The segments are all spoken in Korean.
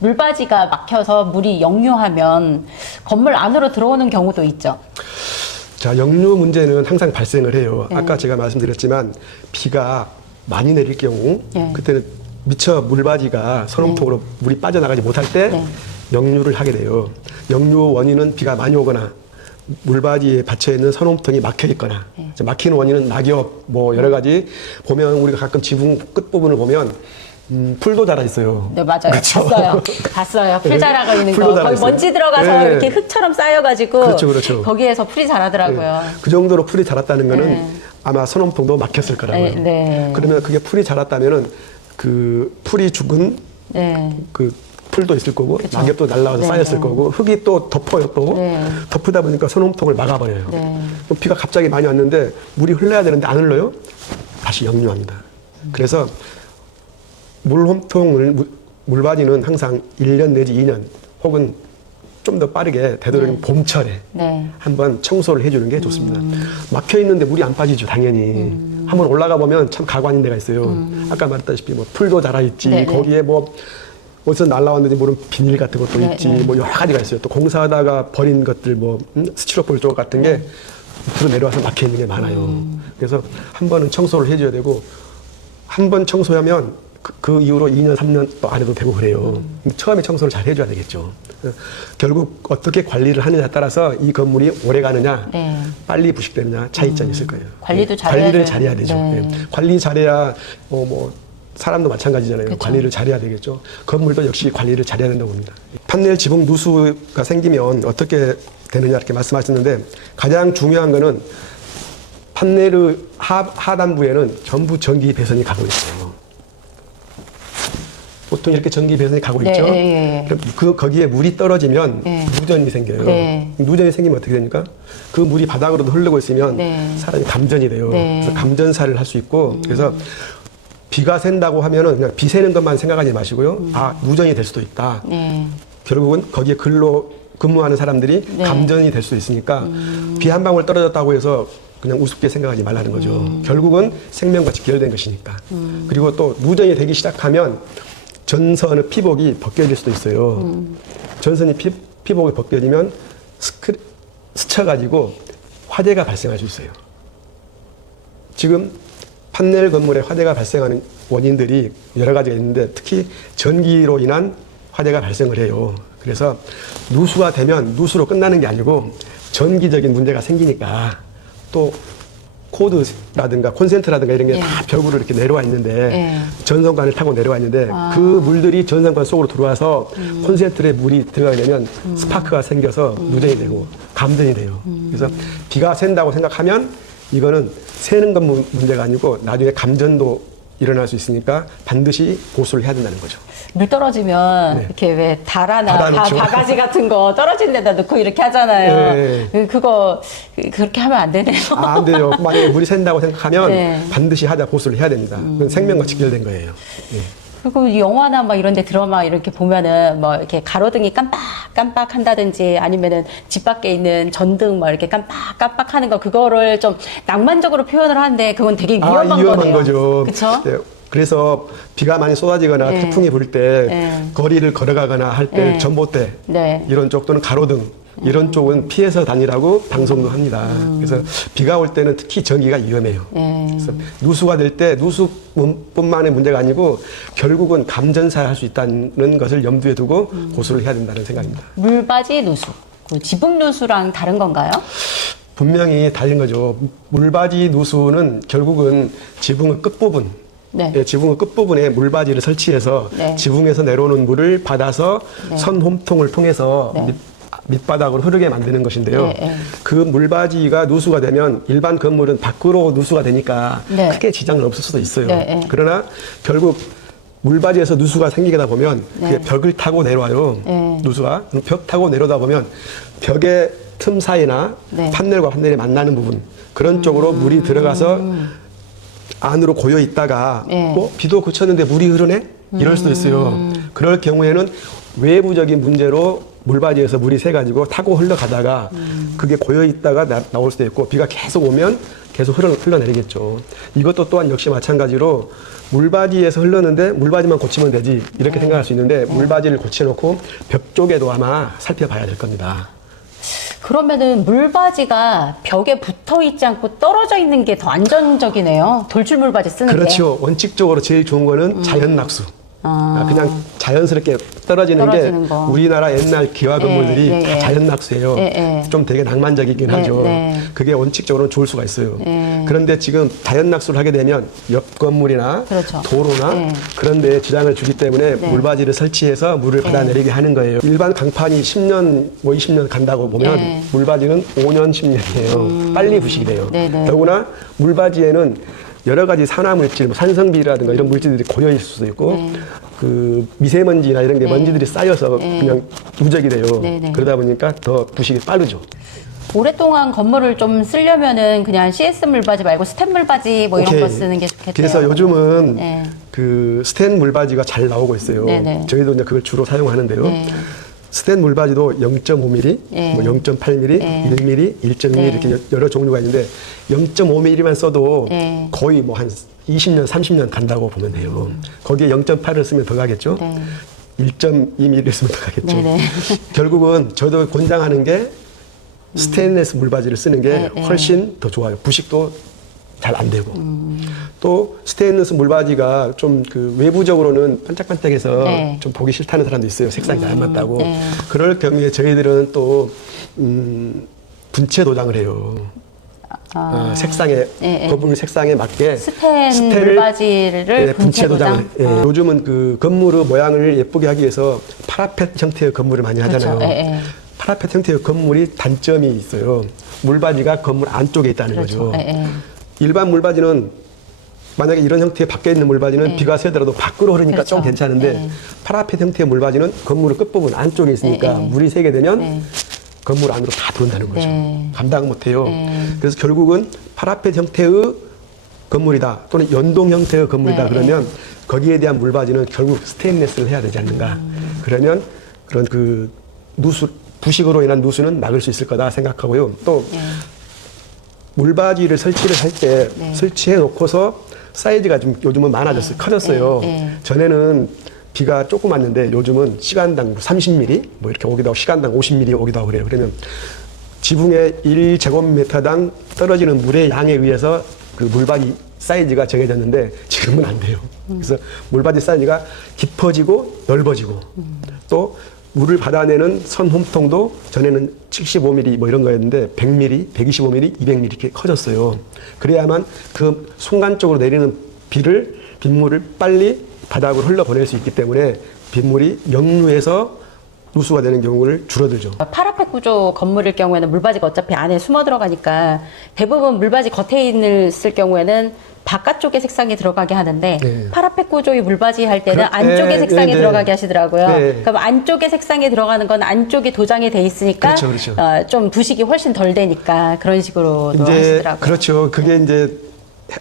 물바지가 막혀서 물이 역류하면 건물 안으로 들어오는 경우도 있죠. 자, 역류 문제는 항상 발생을 해요. 아까 제가 말씀드렸지만 비가 많이 내릴 경우 그때는 미처 물바지가 선홍통으로 물이 빠져나가지 못할 때 역류를 하게 돼요. 역류 원인은 비가 많이 오거나 물바지에 받쳐 있는 선홍통이 막혀 있거나 막히는 원인은 낙엽 뭐 여러 가지 보면 우리가 가끔 지붕 끝 부분을 보면 풀도 자라 있어요. 네, 맞아요. 그렇죠? 봤어요. 풀 자라가 있는 거. 거의 있어요. 먼지 들어가서 이렇게 흙처럼 쌓여가지고 그렇죠. 거기에서 풀이 자라더라고요. 그 정도로 풀이 자랐다는 거는 아마 선홍통도 막혔을 거라고요. 그러면 그게 풀이 자랐다면은 그 풀이 죽은 그 풀도 있을 거고 낙엽도 날라와서 쌓였을 거고 흙이 또 덮어요 또 덮으다 보니까 선홍통을 막아버려요. 그럼 비가 갑자기 많이 왔는데 물이 흘러야 되는데 안 흘러요? 다시 역류합니다. 그래서 물바지는 항상 1년 내지 2년 혹은 좀 더 빠르게 되도록이면 봄철에 한번 청소를 해주는 게 좋습니다. 막혀 있는데 물이 안 빠지죠, 당연히. 한번 올라가 보면 참 가관인 데가 있어요. 아까 말했다시피 뭐 풀도 자라 있지, 거기에 뭐 어디서 날라왔는지 모르는 비닐 같은 것도 있지, 뭐 여러 가지가 있어요. 또 공사하다가 버린 것들 뭐 스티로폴 조각 같은 게 밑으로 내려와서 막혀 있는 게 많아요. 그래서 한 번은 청소를 해줘야 되고 한 번 청소하면 그 이후로 2년, 3년 또 안 해도 되고 그래요. 처음에 청소를 잘 해줘야 되겠죠. 결국 어떻게 관리를 하느냐에 따라서 이 건물이 오래 가느냐, 빨리 부식되느냐 차이점이 있을 거예요. 관리도 관리를 잘해야 되죠. 관리 잘해야 뭐 사람도 마찬가지잖아요. 관리를 잘해야 되겠죠. 건물도 역시 관리를 잘해야 된다고 봅니다. 판넬 지붕 누수가 생기면 어떻게 되느냐 이렇게 말씀하셨는데 가장 중요한 거는 판넬의 하단부에는 전부 전기 배선이 가고 있어요. 보통 이렇게 전기 배선이 가고 있죠. 그럼 거기에 물이 떨어지면 누전이 생겨요. 누전이 생기면 어떻게 됩니까? 그 물이 바닥으로도 흐르고 있으면 사람이 감전이 돼요. 그래서 감전사를 할 수 있고 그래서 비가 샌다고 하면은 그냥 비 새는 것만 생각하지 마시고요. 아, 누전이 될 수도 있다. 결국은 거기에 근무하는 사람들이 감전이 될 수도 있으니까 비 한 방울 떨어졌다고 해서 그냥 우습게 생각하지 말라는 거죠. 결국은 생명과 직결된 것이니까. 그리고 또 누전이 되기 시작하면 전선의 피복이 벗겨질 수도 있어요. 전선이 피복이 벗겨지면 스쳐가지고 화재가 발생할 수 있어요. 지금 판넬 건물에 화재가 발생하는 원인들이 여러 가지가 있는데 특히 전기로 인한 화재가 발생을 해요. 그래서 누수가 되면 누수로 끝나는 게 아니고 전기적인 문제가 생기니까 또 코드라든가 콘센트라든가 이런 게 다 벽으로 이렇게 내려와 있는데 전선관을 타고 내려와 있는데 그 물들이 전선관 속으로 들어와서 콘센트에 물이 들어가게 되면 스파크가 생겨서 누전이 되고 감전이 돼요. 그래서 비가 샌다고 생각하면 이거는 새는 건 문제가 아니고 나중에 감전도 일어날 수 있으니까 반드시 고수를 해야 된다는 거죠. 물 떨어지면 이렇게 왜 다라나 바가지 같은 거 떨어진 데다 넣고 이렇게 하잖아요. 그거 그렇게 하면 안 되네요. 안 돼요. 만약에 물이 샌다고 생각하면 반드시 고수를 해야 됩니다. 그건 생명과 직결된 거예요. 그리고 영화나 막 이런 데 드라마 이렇게 보면은 뭐 이렇게 가로등이 깜빡 한다든지 아니면은 집 밖에 있는 전등 뭐 이렇게 깜빡 하는 거 그거를 좀 낭만적으로 표현을 하는데 그건 되게 위험한 위험한 거죠. 그렇죠? 네. 그래서 비가 많이 쏟아지거나 태풍이 불 때 거리를 걸어가거나 할 때 전봇대 이런 쪽 또는 가로등 이런 쪽은 피해서 다니라고 방송도 합니다. 그래서 비가 올 때는 특히 전기가 위험해요. 그래서 누수가 될 때 누수뿐만의 문제가 아니고 결국은 감전사할 수 있다는 것을 염두에 두고 고수를 해야 된다는 생각입니다. 물바지 누수, 그 지붕 누수랑 다른 건가요? 분명히 다른 거죠. 물바지 누수는 결국은 지붕의 끝부분 지붕의 끝부분에 물바지를 설치해서 지붕에서 내려오는 물을 받아서 선홈통을 통해서 밑바닥으로 흐르게 만드는 것인데요. 그 물바지가 누수가 되면 일반 건물은 밖으로 누수가 되니까 크게 지장은 없을 수도 있어요. 그러나 결국 물바지에서 누수가 생기다 보면 그게 벽을 타고 내려와요. 누수가. 벽 타고 내려다 보면 벽의 틈 사이나 판넬과 판넬이 만나는 부분 그런 쪽으로 물이 들어가서 안으로 고여 있다가 비도 그쳤는데 물이 흐르네? 이럴 수도 있어요. 그럴 경우에는 외부적인 문제로 물바지에서 물이 새가지고 타고 흘러가다가 그게 고여 있다가 나올 수도 있고 비가 계속 오면 계속 흘러내리겠죠. 이것도 또한 역시 마찬가지로 물바지에서 흘렀는데 물바지만 고치면 되지 이렇게 생각할 수 있는데 물바지를 고쳐놓고 벽 쪽에도 아마 살펴봐야 될 겁니다. 그러면은 물바지가 벽에 붙어 있지 않고 떨어져 있는 게 더 안전적이네요. 돌출 물바지 쓰는 게. 그렇죠. 원칙적으로 제일 좋은 거는 자연 낙수. 그냥 자연스럽게 떨어지는 게 거. 우리나라 옛날 기와 건물들이 예, 예, 다 예. 자연 낙수예요. 좀 되게 낭만적이긴 하죠. 그게 원칙적으로는 좋을 수가 있어요. 그런데 지금 자연 낙수를 하게 되면 옆 건물이나 그렇죠. 도로나 그런 데에 지장을 주기 때문에 물바지를 설치해서 물을 받아내리게 하는 거예요. 일반 강판이 10년, 뭐 20년 간다고 보면 물바지는 5년, 10년이에요. 빨리 부식이 돼요. 더구나 물바지에는 여러 가지 산화물질, 뭐 산성비라든가 이런 물질들이 고여 있을 수도 있고, 그 미세먼지나 이런 게 먼지들이 쌓여서 그냥 누적이 돼요. 그러다 보니까 더 부식이 빠르죠. 오랫동안 건물을 좀 쓰려면은 그냥 CS 물바지 말고 스텐 물바지 뭐 이런 거 쓰는 게 좋겠대요. 그래서 요즘은 그 스텐 물바지가 잘 나오고 있어요. 저희도 이제 그걸 주로 사용하는데요. 스텐 물바지도 0.5mm, 뭐 0.8mm, 1mm, 1.2mm 이렇게 여러 종류가 있는데 0.5mm만 써도 거의 뭐 한 20년, 30년 간다고 보면 돼요. 거기에 0.8을 쓰면 더 가겠죠. 1.2mm를 쓰면 더 가겠죠. 결국은 저도 권장하는 게 스테인리스 물바지를 쓰는 게 훨씬 더 좋아요. 부식도 잘 안 되고. 또 스테인리스 물바지가 좀 그 외부적으로는 반짝반짝해서 좀 보기 싫다는 사람도 있어요. 색상이 안 맞다고. 그럴 경우에 저희들은 또 분체 도장을 해요. 색상에 건물 색상에 맞게 스텐 물바지를 분체 도장. 요즘은 그 건물의 모양을 예쁘게 하기 위해서 파라펫 형태의 건물을 많이 하잖아요. 파라펫 형태의 건물이 단점이 있어요. 물바지가 건물 안쪽에 있다는 거죠. 일반 물바지는 만약에 이런 형태의 밖에 있는 물바지는 비가 새더라도 밖으로 흐르니까 좀 괜찮은데 파라펫 형태의 물바지는 건물의 끝부분 안쪽에 있으니까 물이 새게 되면 건물 안으로 다 들어온다는 거죠. 감당 못해요. 그래서 결국은 파라펫 형태의 건물이다 또는 연동 형태의 건물이다 그러면 거기에 대한 물바지는 결국 스테인리스를 해야 되지 않는가. 그러면 그런 그 누수, 부식으로 인한 누수는 막을 수 있을 거다 생각하고요. 또 물바지를 설치를 할 때 설치해 놓고서 사이즈가 좀 요즘은 많아졌어요. 커졌어요. 전에는 비가 조금 왔는데 요즘은 시간당 30mm 뭐 이렇게 오기도 하고 시간당 50mm 오기도 하고 그래요. 그러면 지붕의 1제곱미터당 떨어지는 물의 양에 의해서 그 물바지 사이즈가 정해졌는데 지금은 안 돼요. 그래서 물바지 사이즈가 깊어지고 넓어지고 또 물을 받아내는 선 홈통도 전에는 75mm 뭐 이런 거였는데 100mm, 125mm, 200mm 이렇게 커졌어요. 그래야만 그 순간적으로 내리는 빗물을 빨리 바닥으로 흘러보낼 수 있기 때문에 빗물이 역류해서 누수가 되는 경우를 줄어들죠. 파라펫 구조 건물일 경우에는 물바지가 어차피 안에 숨어 들어가니까 대부분 물바지 겉에 있을 경우에는 바깥쪽에 색상이 들어가게 하는데 파라펫 구조의 물바지 할 때는 안쪽에 색상이 들어가게 하시더라고요. 그럼 안쪽에 색상이 들어가는 건 안쪽이 도장이 돼 있으니까 좀 부식이 훨씬 덜 되니까 그런 식으로도 하시더라고요. 그렇죠. 그게 이제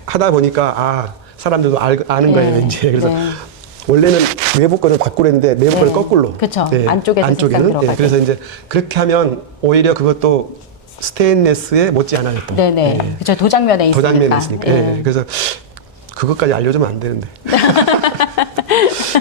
하다 보니까 사람들도 아는 거예요. 이제 그래서 원래는 외부 거는 밖으로 했는데 내부 거는 거꾸로. 그렇죠. 안쪽에는 들어가게. 그래서 이제 그렇게 하면 오히려 그것도 스테인리스에 못지않아요. 그렇죠. 도장면에 있으니까. 도장면에 있으니까. 그래서 그것까지 알려주면 안 되는데.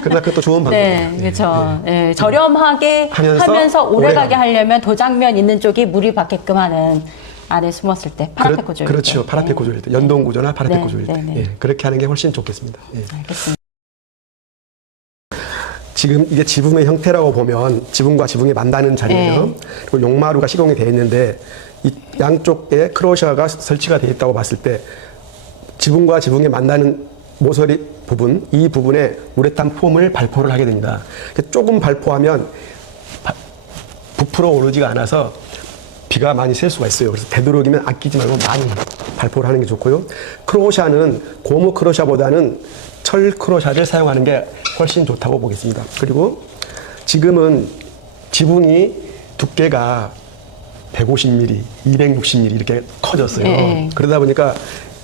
그러나 그것도 좋은 방법이에요. 그렇죠. 저렴하게 하면서 오래가게 하려면 도장면 있는 쪽이 물이 받게끔 하는 안에 숨었을 때 파라펫 구조일 때. 그렇죠. 파라펫 구조일 때. 연동 구조나 파라펫 구조일 때. 그렇게 하는 게 훨씬 좋겠습니다. 알겠습니다. 지금 이게 지붕의 형태라고 보면 지붕과 지붕이 만나는 자리예요. 그리고 용마루가 시공이 되어 있는데 이 양쪽에 크로셔가 설치가 되어 있다고 봤을 때 지붕과 지붕이 만나는 모서리 부분, 이 부분에 우레탄 폼을 발포를 하게 됩니다. 조금 발포하면 부풀어 오르지가 않아서 비가 많이 셀 수가 있어요. 그래서 되도록이면 아끼지 말고 많이 발포를 하는 게 좋고요. 크로샤는 고무 크로샤보다는 철 크로샤를 사용하는 게 훨씬 좋다고 보겠습니다. 그리고 지금은 지붕이 두께가 150mm, 260mm 이렇게 커졌어요. 그러다 보니까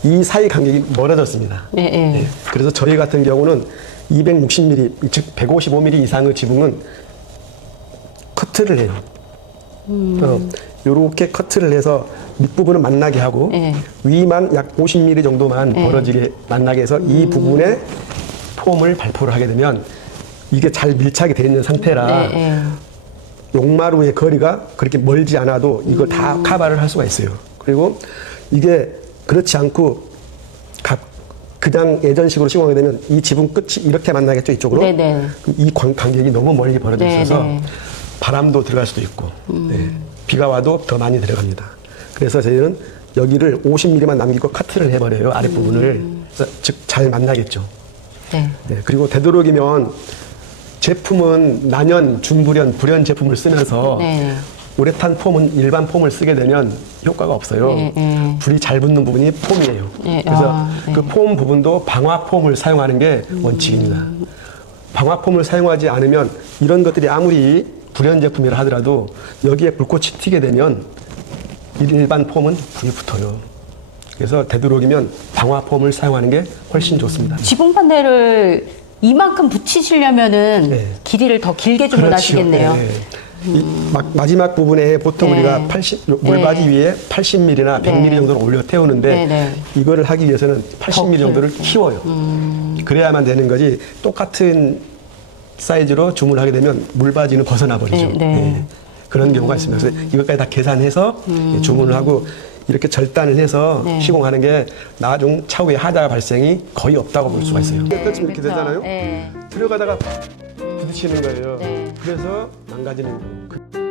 이 사이 간격이 멀어졌습니다. 그래서 저희 같은 경우는 260mm, 즉 155mm 이상의 지붕은 커트를 해요. 요렇게 커트를 해서 밑부분은 만나게 하고 네. 위만 약 50mm 정도만 벌어지게 만나게 해서 이 부분에 폼을 발포를 하게 되면 이게 잘 밀착이 되어 있는 상태라 용마루의 거리가 그렇게 멀지 않아도 이걸 다 커버를 할 수가 있어요. 그리고 이게 그렇지 않고 그냥 예전식으로 시공하게 되면 이 지붕 끝이 이렇게 만나겠죠, 이쪽으로. 네네. 그럼 이 간격이 너무 멀리 벌어져 있어서 바람도 들어갈 수도 있고 네. 비가 와도 더 많이 들어갑니다. 그래서 저희는 여기를 50mm만 남기고 커트를 해버려요, 아랫부분을. 그래서 즉 잘 만나겠죠. 네. 네. 그리고 되도록이면 제품은 난연, 중불연, 불연 제품을 쓰면서 네. 우레탄 폼은 일반 폼을 쓰게 되면 효과가 없어요. 불이 잘 붙는 부분이 폼이에요. 그래서 그 폼 부분도 방화 폼을 사용하는 게 원칙입니다. 방화 폼을 사용하지 않으면 이런 것들이 아무리 불연 제품이라 하더라도 여기에 불꽃이 튀게 되면 일반 폼은 불이 붙어요. 그래서 되도록이면 방화 폼을 사용하는 게 훨씬 좋습니다. 지붕 판넬을 이만큼 붙이시려면은 길이를 더 길게 주문하시겠네요. 마지막 부분에 보통 우리가 80, 물바지 위에 80mm나 100mm 정도를 올려 태우는데 이거를 하기 위해서는 80mm 정도를 키워요. 그래야만 되는 거지 똑같은 사이즈로 주문하게 되면 물바지는 벗어나 버리죠. 그런 경우가 있습니다. 그래서 이것까지 다 계산해서 주문을 하고 이렇게 절단을 해서 시공하는 게 나중 차후에 하자 발생이 거의 없다고 볼 수가 있어요. 끝쯤 이렇게 되잖아요. 들어가다가 부딪히는 거예요. 그래서 망가지는 거예요.